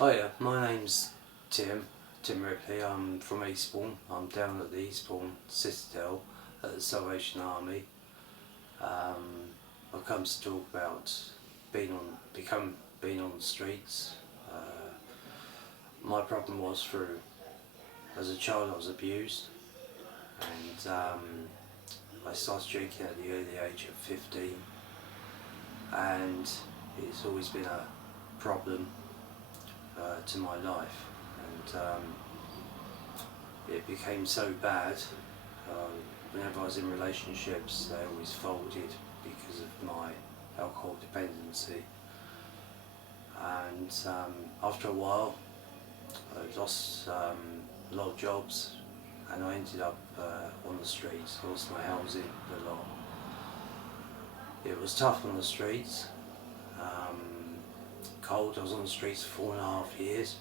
Hiya, my name's Tim Ripley. I'm from Eastbourne. I'm down at the Eastbourne Citadel at the Salvation Army. I've come to talk about being on the streets. My problem was as a child I was abused, and I started drinking at the early age of 15, and it's always been a problem to my life, and it became so bad. Whenever I was in relationships, they always folded because of my alcohol dependency, and after a while I lost a lot of jobs, and I ended up on the streets. I lost my housing a lot. It was tough on the streets. Cold. I was on the streets for 4.5 years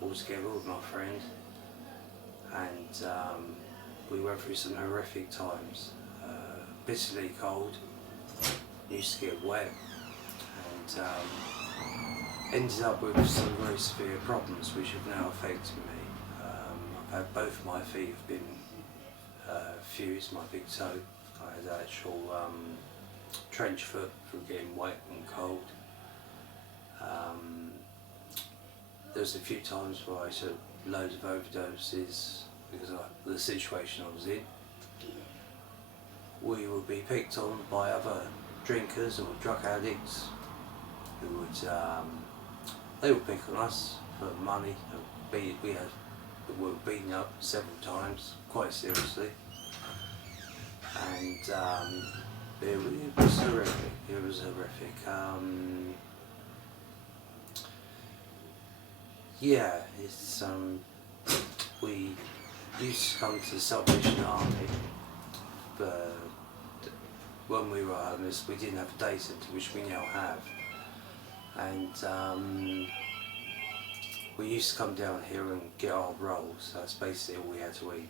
altogether with my friend, and we went through some horrific times. Bitterly cold, used to get wet, and ended up with some very severe problems which have now affected me. I've had both my feet have been fused, my big toe. I had actual trench foot from getting wet and cold. There was a few times where I took loads of overdoses because of the situation I was in. We would be picked on by other drinkers or drug addicts who would they would pick on us for money. We were beaten up several times, quite seriously, and it was horrific. It was horrific. Yeah, it's we used to come to the Salvation Army, but when we were homeless, we didn't have a day centre, which we now have, and we used to come down here and get our rolls. That's basically all we had to eat.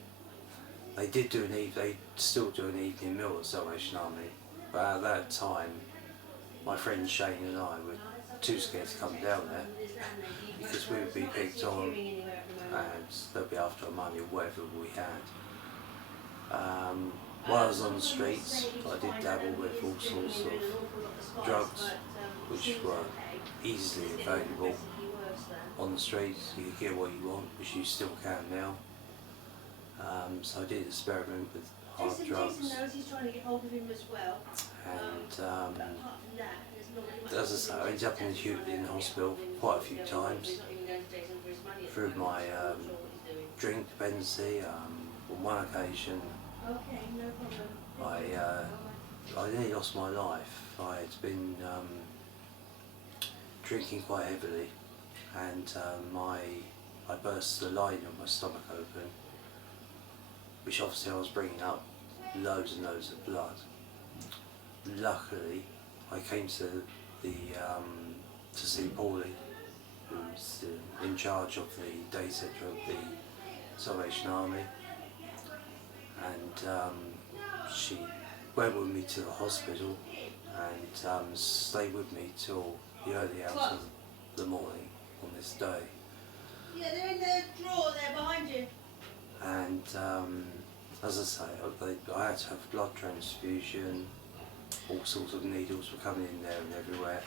They still do an evening meal at Salvation Army, but at that time, my friend Shane and I were too scared to come down there because we would be picked on and they'd be after our money or whatever we had. While I was on the streets, I did dabble with all sorts of drugs which were easily available on the streets. You could get what you want, which you still can now. So I did experiment with hard drugs, and as I say, I ended up in the hospital quite a few times through my drink dependency. On one occasion, I nearly lost my life. I had been drinking quite heavily, and I burst the lining of my stomach open, which obviously I was bringing up loads and loads of blood. Luckily, I came to see Paulie, who's in charge of the day centre of the Salvation Army, and she went with me to the hospital and stayed with me till the early hours of the morning on this day. Yeah, they're in the drawer there behind you. And as I say, I had to have blood transfusion. All sorts of needles were coming in there and everywhere.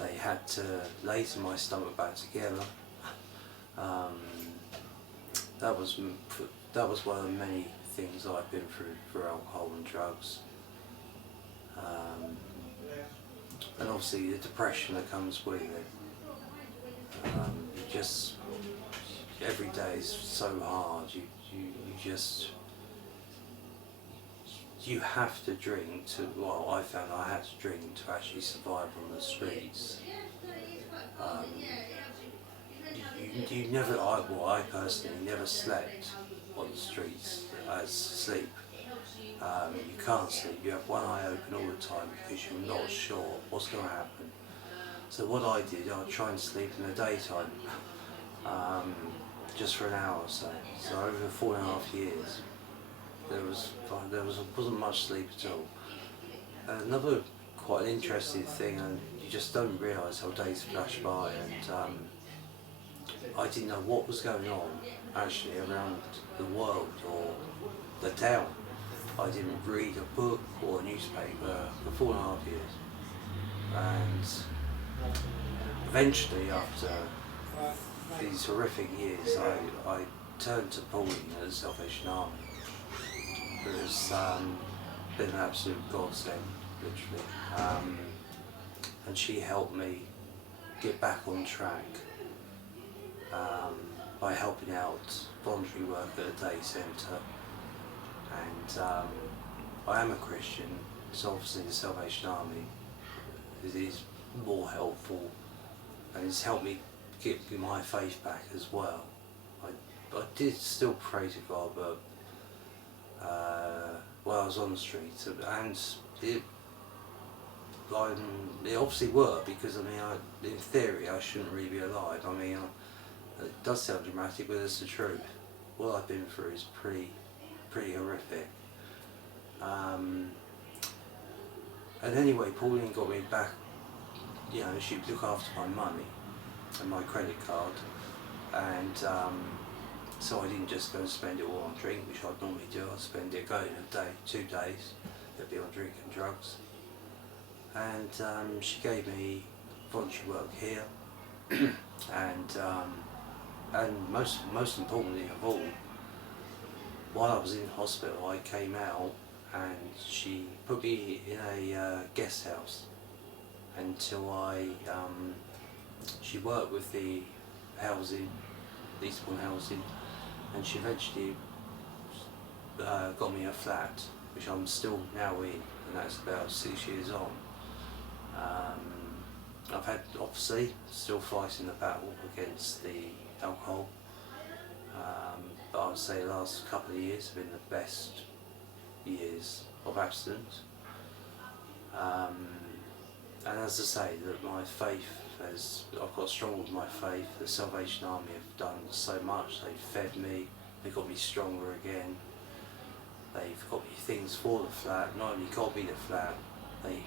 They had to laser my stomach back together. That was one of the many things I've been through for alcohol and drugs. And obviously the depression that comes with it. Every day is so hard. You have to drink to, well, I found I had to drink to actually survive on the streets. I personally never slept on the streets as sleep. You can't sleep, you have one eye open all the time because you're not sure what's going to happen. So what I did, I'd try and sleep in the daytime, just for an hour or so. So over 4.5 years, wasn't much sleep at all. Another quite an interesting thing, and you just don't realise how days flash by, and I didn't know what was going on actually around the world or the town. I didn't read a book or a newspaper for 4.5 years. And eventually, after these horrific years, I turned to Pauline at the Salvation Army. It was been an absolute godsend, literally. And she helped me get back on track by helping out voluntary work at a day centre. And I am a Christian, so obviously the Salvation Army is more helpful, and it's helped me get my faith back as well. I did still pray to God, but while I was on the street, and it obviously worked, because I mean, in theory, I shouldn't really be alive. I mean, it does sound dramatic, but it's the truth. What I've been through is pretty horrific. And anyway, Pauline got me back. You know, she'd look after my money and my credit card, and so I didn't just go and spend it all on drink, which I'd normally do. I'd spend it going a day, 2 days, it'd be on drink and drugs. And she gave me voluntary work here, and most importantly of all, while I was in hospital, I came out and she put me in a guest house until she worked with the housing, Eastbourne Housing, and she eventually got me a flat, which I'm still now in, and that's about 6 years on. I've had, obviously, still fighting the battle against the alcohol, but I would say the last couple of years have been the best years of abstinence. And as I say, that my faith I've got stronger with my faith. The Salvation Army have done so much. They've fed me, they've got me stronger again. They've got me things for the flat. Not only got me the flat, they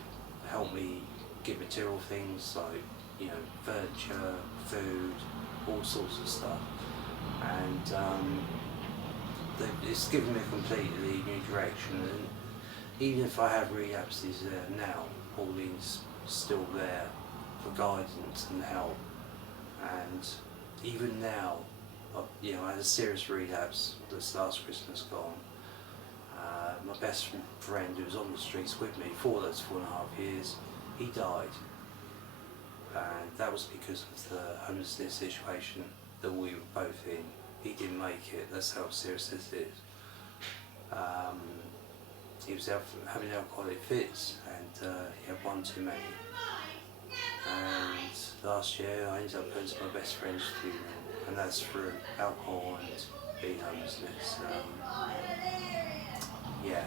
helped me get material things like, you know, furniture, food, all sorts of stuff. And it's given me a completely new direction. And even if I have relapses there now, Pauline's still there for guidance and help. And even now, you know, I had a serious relapse this last Christmas gone. My best friend who was on the streets with me for those 4.5 years, he died. And that was because of the homelessness situation that we were both in. He didn't make it, that's how serious this is. He was having alcoholic fits, and he had one too many. And last year I ended up going to my best friend's funeral, and that's through alcohol and being homelessness. Yeah,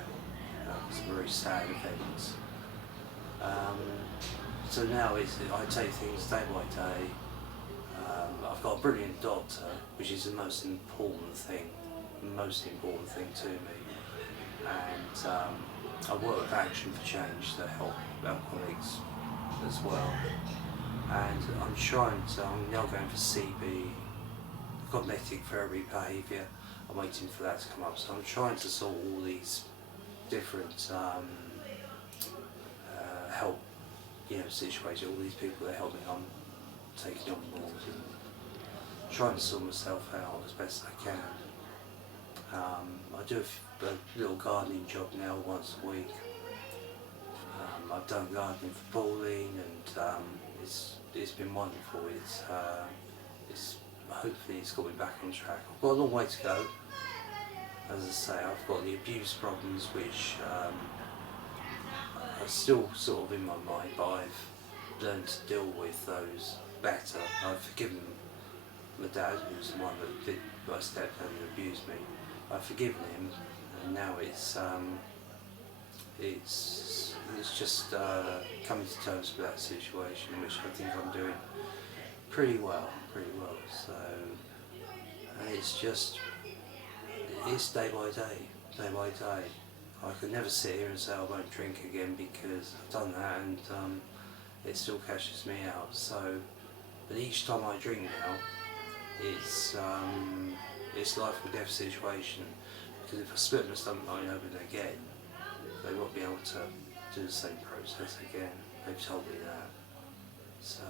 it's a very sad event. So now I take things day by day. I've got a brilliant doctor, which is the most important thing to me. And I work with Action for Change to help alcoholics as well. And I'm now going for CB, cognitive therapy behaviour. I'm waiting for that to come up. So I'm trying to sort all these different help, you know, situations, all these people that help me, I'm taking on board and trying to sort myself out as best I can. I do a little gardening job now once a week. I've done gardening for Pauline, and it's been wonderful. Hopefully it's got me back on track. I've got a long way to go. As I say, I've got the abuse problems, which are still sort of in my mind, but I've learned to deal with those better. I've forgiven my dad, who's the one that did my stepdad and abused me. I've forgiven him, and now it's just coming to terms with that situation, which I think I'm doing pretty well. So, and it's day by day. I could never sit here and say I won't drink again, because I've done that, and it still catches me out. So, but each time I drink now, it's life or death situation, because if I split my stomach line open again, they won't be able to do the same process again. They've told me that. So